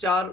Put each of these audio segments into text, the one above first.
4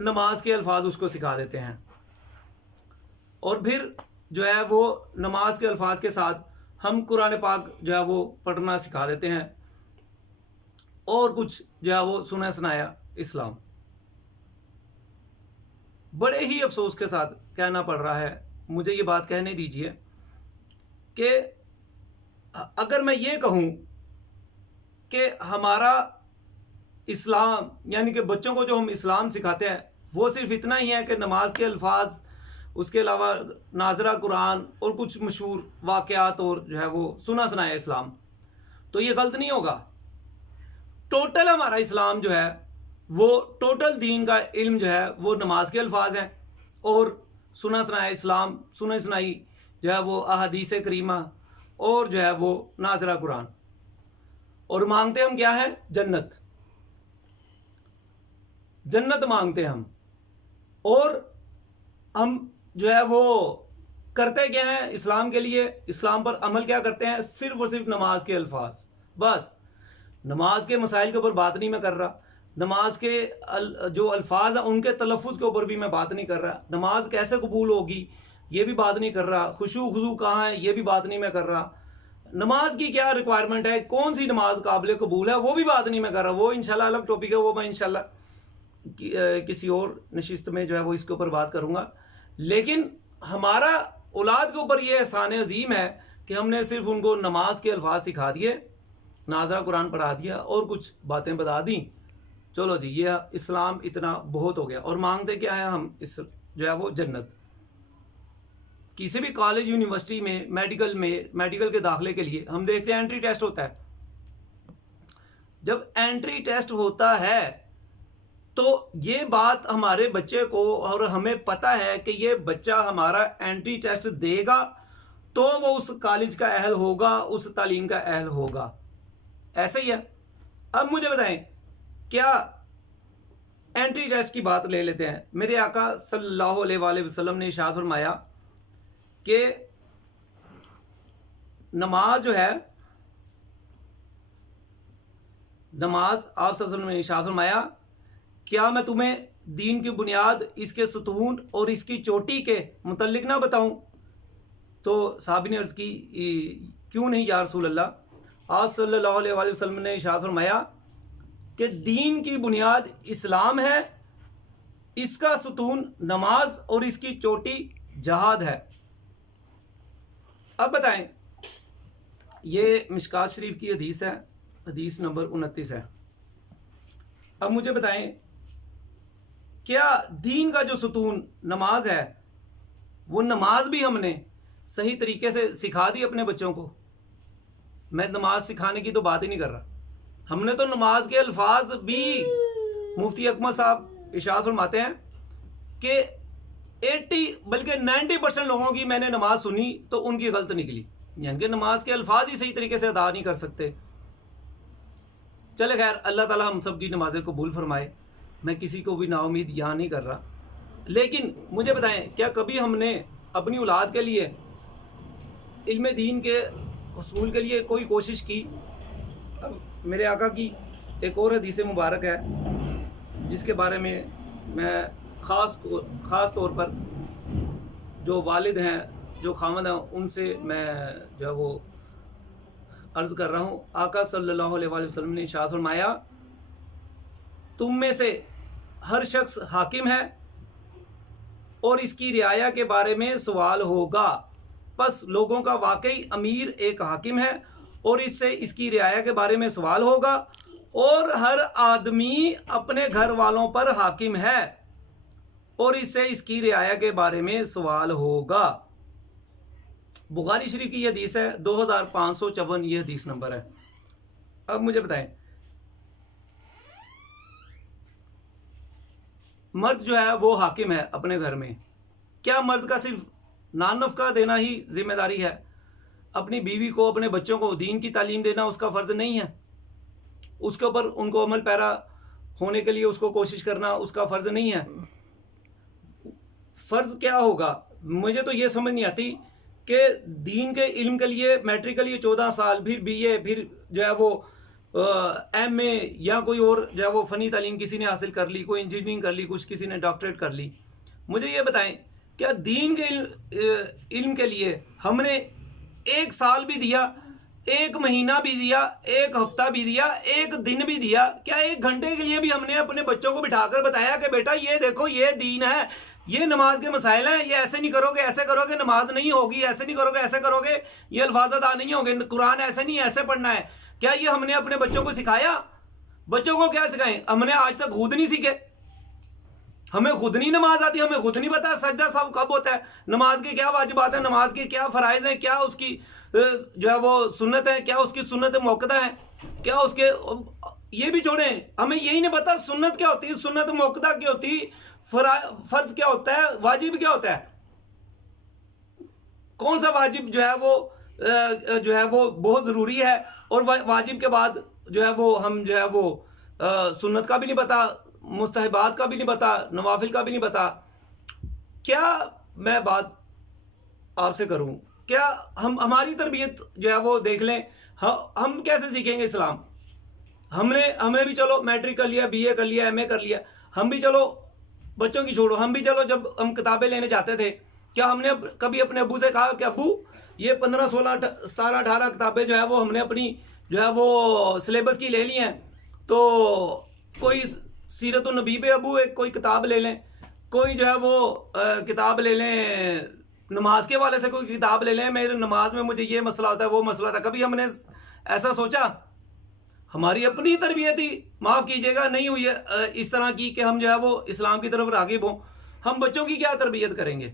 نماز کے الفاظ اس کو سکھا دیتے ہیں، اور پھر جو ہے وہ نماز کے الفاظ کے ساتھ ہم قرآن پاک جو ہے وہ پڑھنا سکھا دیتے ہیں، اور کچھ جو ہے وہ سنا سنایا اسلام۔ بڑے ہی افسوس کے ساتھ کہنا پڑ رہا ہے، مجھے یہ بات کہنے دیجئے کہ اگر میں یہ کہوں کہ ہمارا اسلام، یعنی کہ بچوں کو جو ہم اسلام سکھاتے ہیں وہ صرف اتنا ہی ہے کہ نماز کے الفاظ، اس کے علاوہ ناظرہ قرآن اور کچھ مشہور واقعات اور جو ہے وہ سنا سنایا اسلام، تو یہ غلط نہیں ہوگا۔ ٹوٹل ہمارا اسلام جو ہے وہ ٹوٹل دین کا علم جو ہے وہ نماز کے الفاظ ہیں، اور سنا سنایا اسلام، سنا سنائی جو ہے وہ احادیث کریمہ، اور جو ہے وہ ناظرہ قرآن۔ اور مانگتے ہم کیا ہے؟ جنت، جنت مانگتے ہم، اور ہم جو ہے وہ کرتے کیا ہیں اسلام کے لیے؟ اسلام پر عمل کیا کرتے ہیں؟ صرف اور صرف نماز کے الفاظ، بس۔ نماز کے مسائل کے اوپر بات نہیں میں کر رہا، نماز کے جو الفاظ ہیں ان کے تلفظ کے اوپر بھی میں بات نہیں کر رہا، نماز کیسے قبول ہوگی یہ بھی بات نہیں کر رہا، خشوع خضوع کہاں ہے یہ بھی بات نہیں میں کر رہا، نماز کی کیا ریکوائرمنٹ ہے، کون سی نماز قابل قبول ہے وہ بھی بات نہیں میں کر رہا۔ وہ انشاءاللہ الگ ٹاپک ہے، وہ میں انشاءاللہ کسی اور نشست میں جو ہے وہ اس کے اوپر بات کروں گا۔ لیکن ہمارا اولاد کے اوپر یہ احسان عظیم ہے کہ ہم نے صرف ان کو نماز کے الفاظ سکھا دیے، ناظرہ قرآن پڑھا دیا، اور کچھ باتیں بتا دیں، چلو جی یہ اسلام اتنا بہت ہو گیا۔ اور مانگتے کیا ہے ہم؟ اس جو ہے وہ جنت۔ کسی بھی کالج یونیورسٹی میں میڈیکل کے داخلے کے لیے ہم دیکھتے ہیں انٹری ٹیسٹ ہوتا ہے۔ جب انٹری ٹیسٹ ہوتا ہے تو یہ بات ہمارے بچے کو، اور ہمیں پتہ ہے کہ یہ بچہ ہمارا انٹری ٹیسٹ دے گا تو وہ اس کالج کا اہل ہوگا، اس تعلیم کا اہل ہوگا، ایسے ہی ہے۔ اب مجھے بتائیں، کیا انٹری ٹیسٹ کی بات لے لیتے ہیں، میرے آقا صلی اللہ علیہ وآلہ وسلم نے ارشاد فرمایا کہ نماز جو ہے، نماز آپ صلی اللہ علیہ وسلم نے ارشاد فرمایا، کیا میں تمہیں دین کی بنیاد، اس کے ستون اور اس کی چوٹی کے متعلق نہ بتاؤں؟ تو صحابی نے عرض کی کیوں نہیں یا رسول اللہ؟ آپ صلی اللہ علیہ وآلہ وسلم نے ارشاد فرمایا کہ دین کی بنیاد اسلام ہے، اس کا ستون نماز اور اس کی چوٹی جہاد ہے۔ اب بتائیں، یہ مشکات شریف کی حدیث ہے، حدیث نمبر 29 ہے۔ اب مجھے بتائیں، کیا دین کا جو ستون نماز ہے، وہ نماز بھی ہم نے صحیح طریقے سے سکھا دی اپنے بچوں کو؟ میں نماز سکھانے کی تو بات ہی نہیں کر رہا، ہم نے تو نماز کے الفاظ بھی، مفتی اکمل صاحب ارشاد فرماتے ہیں کہ 80 بلکہ 90% لوگوں کی میں نے نماز سنی تو ان کی غلط نکلی، یعنی کہ نماز کے الفاظ ہی صحیح طریقے سے ادا نہیں کر سکتے۔ چلے خیر، اللہ تعالی ہم سب کی نمازیں قبول فرمائے، میں کسی کو بھی نا امید یہاں نہیں کر رہا۔ لیکن مجھے بتائیں، کیا کبھی ہم نے اپنی اولاد کے لیے علم دین کے حصول کے لیے کوئی کوشش کی؟ اب میرے آقا کی ایک اور حدیث مبارک ہے جس کے بارے میں میں خاص طور پر جو والد ہیں، جو خامد ہیں، ان سے میں جو ہے وہ عرض کر رہا ہوں۔ آقا صلی اللہ علیہ وآلہ وسلم نے ارشاد فرمایا، تم میں سے ہر شخص حاکم ہے اور اس کی رعایا کے بارے میں سوال ہوگا، پس لوگوں کا واقعی امیر ایک حاکم ہے اور اس سے اس کی رعایا کے بارے میں سوال ہوگا، اور ہر آدمی اپنے گھر والوں پر حاکم ہے اور اس سے اس کی رعایا کے بارے میں سوال ہوگا۔ بخاری شریف کی یہ حدیث ہے، 2554 یہ حدیث نمبر ہے۔ اب مجھے بتائیں، مرد جو ہے وہ حاکم ہے اپنے گھر میں، کیا مرد کا صرف نان نفقہ دینا ہی ذمہ داری ہے؟ اپنی بیوی کو، اپنے بچوں کو دین کی تعلیم دینا اس کا فرض نہیں ہے؟ اس کے اوپر ان کو عمل پیرا ہونے کے لیے اس کو کوشش کرنا اس کا فرض نہیں ہے؟ فرض کیا ہوگا؟ مجھے تو یہ سمجھ نہیں آتی کہ دین کے علم کے لیے میٹرک کے لیے 14 سال، پھر BA، پھر جو ہے وہ ایم اے یا کوئی اور جو ہے وہ فنی تعلیم کسی نے حاصل کر لی، کوئی انجینئرنگ کر لی، کچھ کسی نے ڈاکٹریٹ کر لی، مجھے یہ بتائیں کیا دین کے علم کے لیے ہم نے 1 سال بھی دیا، 1 مہینہ بھی دیا، 1 ہفتہ بھی دیا، 1 دن بھی دیا؟ کیا 1 گھنٹے کے لیے بھی ہم نے اپنے بچوں کو بٹھا کر بتایا کہ بیٹا یہ دیکھو یہ دین ہے، یہ نماز کے مسائل ہیں، یہ ایسے نہیں کرو گے ایسے کرو گے نماز نہیں ہوگی، ایسے نہیں کرو گے ایسے کرو گے یہ الفاظ ادا نہیں ہوں گے، قرآن ایسے نہیں ایسے پڑھنا ہے؟ کیا یہ ہم نے اپنے بچوں کو سکھایا؟ بچوں کو کیا سکھائیں؟ ہم نے آج تک خود نہیں سیکھے، ہمیں خود نہیں نماز آتی، ہمیں خود نہیں پتا سجدہ صاحب کب ہوتا ہے، نماز کی کیا واجبات ہیں، نماز کے کیا فرائض ہیں، کیا اس کی جو ہے وہ سنت ہے، کیا اس کی سنت موقدہ ہے، کیا اس کے یہ بھی چھوڑیں، ہمیں یہی نہیں پتا سنت کیا ہوتی، سنت موقدہ کیا ہوتی، فرض کیا ہوتا ہے، واجب کیا ہوتا ہے، کون سا واجب جو ہے وہ بہت ضروری ہے، اور واجب کے بعد جو ہے وہ ہم جو ہے وہ سنت کا بھی نہیں پتا، مستحبات کا بھی نہیں پتا، نوافل کا بھی نہیں پتا۔ کیا میں بات آپ سے کروں، کیا ہماری تربیت جو ہے وہ دیکھ لیں، ہم کیسے سیکھیں گے اسلام؟ ہم نے بھی چلو میٹرک کر لیا، بی اے کر لیا، ایم اے کر لیا، ہم بھی چلو بچوں کی چھوڑو، ہم بھی چلو جب ہم کتابیں لینے جاتے تھے کیا ہم نے کبھی اپنے ابو سے کہا کہ ابو یہ 15 16 17 18 کتابیں جو ہے وہ ہم نے اپنی جو ہے وہ سلیبس کی لے لی ہیں، تو کوئی سیرت النبی پہ ابو ایک کوئی کتاب لے لیں، کوئی جو ہے وہ کتاب لے لیں، نماز کے والے سے کوئی کتاب لے لیں، میرے نماز میں مجھے یہ مسئلہ ہوتا ہے وہ مسئلہ ہوتا ہے؟ کبھی ہم نے ایسا سوچا؟ ہماری اپنی تربیت ہی معاف کیجیے گا نہیں ہوئی اس طرح کی کہ ہم جو ہے وہ اسلام کی طرف راغب ہوں، ہم بچوں کی کیا تربیت کریں گے؟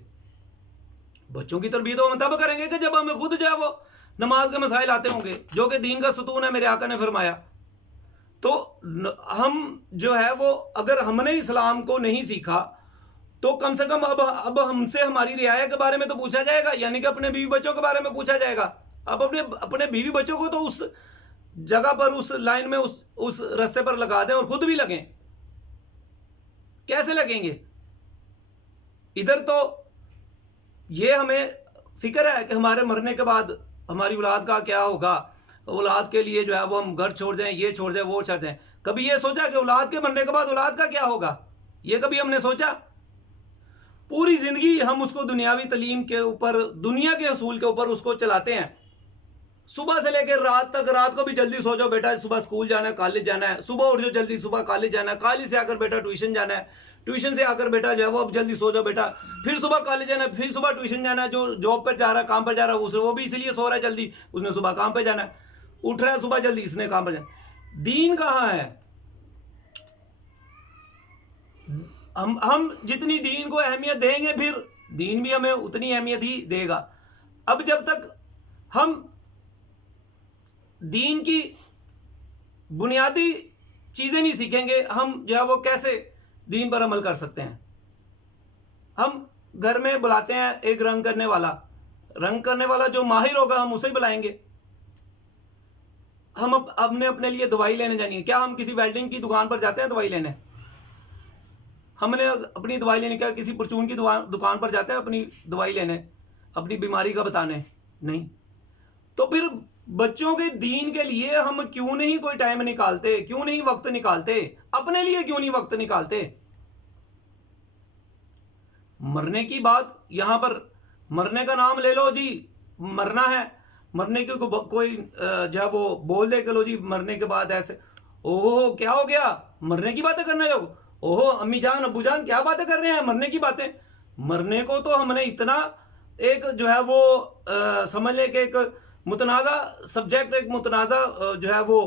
بچوں کی تربیت ہم تب کریں گے کہ جب ہمیں خود جو ہے وہ نماز کے مسائل آتے ہوں گے، جو کہ دین کا ستون ہے، میرے آقا نے فرمایا۔ تو ہم جو ہے وہ اگر ہم نے اسلام کو نہیں سیکھا تو کم سے کم اب ہم سے ہماری رعایا کے بارے میں تو پوچھا جائے گا، یعنی کہ اپنے بیوی بچوں کے بارے میں پوچھا جائے گا۔ اب اپنے بیوی بچوں کو تو اس جگہ پر، اس لائن میں، اس رستے پر لگا دیں اور خود بھی لگیں، کیسے لگیں گے؟ ادھر تو یہ ہمیں فکر ہے کہ ہمارے مرنے کے بعد ہماری اولاد کا کیا ہوگا، اولاد کے لیے جو ہے وہ ہم گھر چھوڑ جائیں، یہ چھوڑ جائیں، وہ چھوڑ جائیں۔ کبھی یہ سوچا کہ اولاد کے مرنے کے بعد اولاد کا کیا ہوگا؟ یہ کبھی ہم نے سوچا؟ پوری زندگی ہم اس کو دنیاوی تعلیم کے اوپر، دنیا کے حصول کے اوپر اس کو چلاتے ہیں، صبح سے لے کے رات تک، رات کو بھی جلدی سو جاؤ بیٹا صبح اسکول جانا ہے، کالج جانا ہے، صبح اٹھ جاؤ جلدی صبح کالج جانا ہے، کالج سے آ کر بیٹا ٹیوشن جانا ہے، ٹیوشن سے آ کر بیٹا جو ہے وہ اب جلدی سو جاؤ بیٹا، پھر صبح کالج جانا ہے، پھر صبح ٹیوشن جانا ہے، جو جاب پر جا رہا ہے، کام پر جا رہا ہے، وہ بھی اس لیے سو رہا ہے جلدی، اس نے صبح کام پہ جانا ہے، اٹھ رہا ہے صبح جلدی، اس نے کام پر جانا ہے۔ دین کہاں ہے؟ ہم جتنی دین کو اہمیت دیں گے پھر دین بھی ہمیں اتنی اہمیت ہی دے گا۔ اب جب تک ہم دین کی بنیادی چیزیں نہیں سیکھیں گے، ہم جو ہے وہ کیسے دین پر عمل کر سکتے ہیں؟ ہم گھر میں بلاتے ہیں ایک رنگ کرنے والا جو ماہر ہوگا ہم اسے ہی بلائیں گے۔ ہم نے اپنے لیے دوائی لینے جانی ہے، کیا ہم کسی ویلڈنگ کی دکان پر جاتے ہیں دوائی لینے؟ ہم نے اپنی دوائی لینے، کیا کسی پرچون کی دکان پر جاتے ہیں اپنی دوائی لینے، اپنی بیماری کا بتانے؟ نہیں۔ تو پھر بچوں کے دین کے لیے ہم کیوں نہیں کوئی ٹائم نکالتے، کیوں نہیں وقت نکالتے، اپنے لیے کیوں نہیں وقت نکالتے؟ مرنے کی بات یہاں پر، مرنے کا نام لے لو جی، مرنا ہے، مرنے کی کوئی جو ہے وہ بول دے کہ لو جی مرنے کے بعد ایسے، اوہ کیا ہو گیا، مرنے کی باتیں کرنے لوگ، اوہ امی جان ابو جان کیا باتیں کر رہے ہیں، مرنے کی باتیں۔ مرنے کو تو ہم نے اتنا ایک جو ہے وہ سمجھ لے کہ ایک متنازع سبجیکٹ، ایک متنازع جو ہے وہ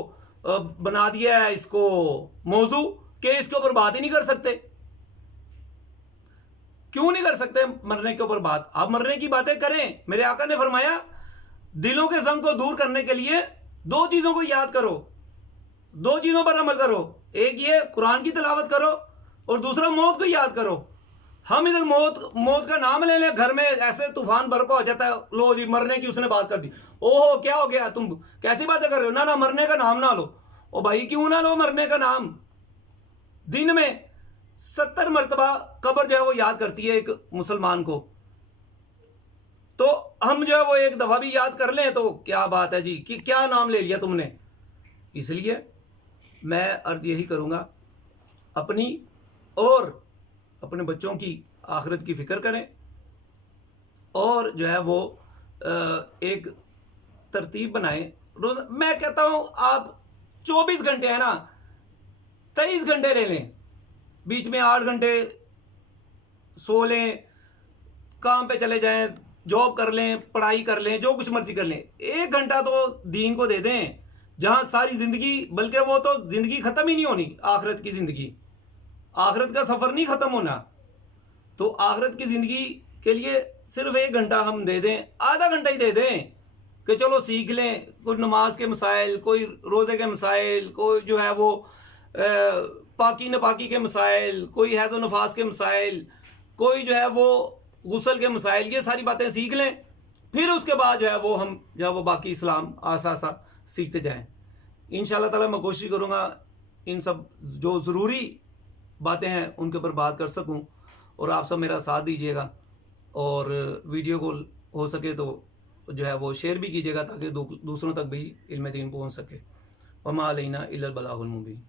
بنا دیا ہے اس کو موضوع، کہ اس کے اوپر بات ہی نہیں کر سکتے۔ کیوں نہیں کر سکتے مرنے کے اوپر بات؟ آپ مرنے کی باتیں کریں۔ میرے آقا نے فرمایا دلوں کے زنگ کو دور کرنے کے لیے 2 چیزوں کو یاد کرو، 2 چیزوں پر عمل کرو، ایک یہ قرآن کی تلاوت کرو اور دوسرا موت کو یاد کرو۔ ہم ادھر موت کا نام لے لیں، گھر میں ایسے طوفان برپا ہو جاتا ہے، لو جی مرنے کی اس نے بات کر دی، اوہ کیا ہو گیا، تم کیسی باتیں کر رہے ہو، نہ مرنے کا نام نہ لو۔ او بھائی کیوں نہ لو مرنے کا نام؟ دن میں 70 مرتبہ قبر جو ہے وہ یاد کرتی ہے ایک مسلمان کو، تو ہم جو ہے وہ ایک دفعہ بھی یاد کر لیں تو کیا بات ہے جی، کہ کیا نام لے لیا تم نے، اس لیے میں عرض یہی کروں گا، اپنی اور اپنے بچوں کی آخرت کی فکر کریں، اور جو ہے وہ ایک ترتیب بنائیں۔ میں کہتا ہوں آپ 24 گھنٹے ہیں نا، 23 گھنٹے لے لیں، بیچ میں 8 گھنٹے سو لیں، کام پہ چلے جائیں، جاب کر لیں، پڑھائی کر لیں، جو کچھ مرضی کر لیں، 1 گھنٹہ تو دین کو دے دیں، جہاں ساری زندگی، بلکہ وہ تو زندگی ختم ہی نہیں ہونی، آخرت کی زندگی، آخرت کا سفر نہیں ختم ہونا، تو آخرت کی زندگی کے لیے صرف 1 گھنٹہ ہم دے دیں، آدھا گھنٹہ ہی دے دیں کہ چلو سیکھ لیں، کوئی نماز کے مسائل، کوئی روزے کے مسائل، کوئی جو ہے وہ پاکی نپاکی کے مسائل، کوئی حیض و نفاس کے مسائل، کوئی جو ہے وہ غسل کے مسائل، یہ ساری باتیں سیکھ لیں، پھر اس کے بعد جو ہے وہ ہم جو ہے وہ باقی اسلام آسا آسا سیکھتے جائیں۔ انشاءاللہ تعالی میں کوشش کروں گا ان سب جو ضروری باتیں ہیں ان کے اوپر بات کر سکوں، اور آپ سب میرا ساتھ دیجیے گا، اور ویڈیو کو ہو سکے تو جو ہے وہ شیئر بھی کیجیے گا تاکہ دوسروں تک بھی علم دین پہنچ سکے۔ وما علینا الا البلاغ المبین۔